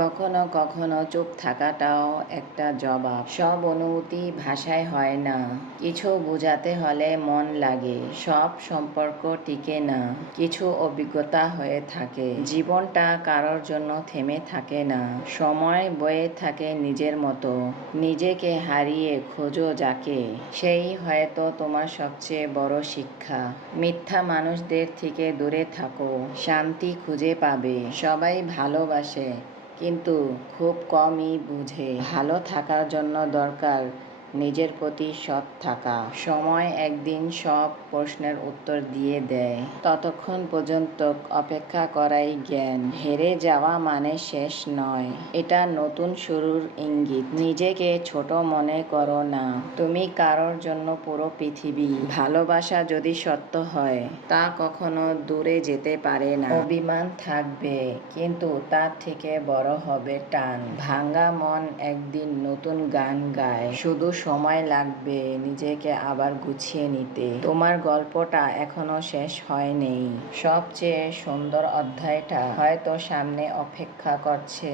কখনো কখনো চুপ থাকাটাও একটা জবাব। সব অনুভূতি ভাষায় হয় না, কিছু বোঝাতে হলে মন লাগে। সব সম্পর্ক টিকে না, কিছু অভিজ্ঞতা হয়ে থাকে। জীবনটা কারোর জন্য থেমে থাকে না, সময় বয়ে থাকে নিজের মতো। নিজেকে হারিয়ে খোঁজো যাকে, সেই হয়তো তোমার সবচেয়ে বড় শিক্ষা। মিথ্যা মানুষদের থেকে দূরে থাকো, শান্তি খুঁজে পাবে। সবাই ভালোবাসে, কিন্তু খুব কমই বুঝে। ভালো থাকার জন্য দরকার নিজের প্রতি সৎ থাকা। সময় একদিন সব প্রশ্নের উত্তর দিয়ে দেয়, ততক্ষণ পর্যন্ত অপেক্ষা করাই জ্ঞান। হেরে যাওয়া মানে শেষ নয়, এটা নতুন শুরুর ইঙ্গিত। নিজেকে ছোট মনে করো না, তুমি কারোর জন্য পুরো পৃথিবী। ভালোবাসা যদি সত্য হয়, তা কখনো দূরে যেতে পারে না। অভিমান থাকবে, কিন্তু তার থেকে বড় হবে টান। ভাঙা মন একদিন নতুন গান গায়, শুধু সময় লাগবে নিজেকে আবার গুছিয়ে নিতে। তোমার গল্পটা এখনো শেষ হয়নি, সবচেয়ে সুন্দর অধ্যায়টা হয়তো সামনে অপেক্ষা করছে।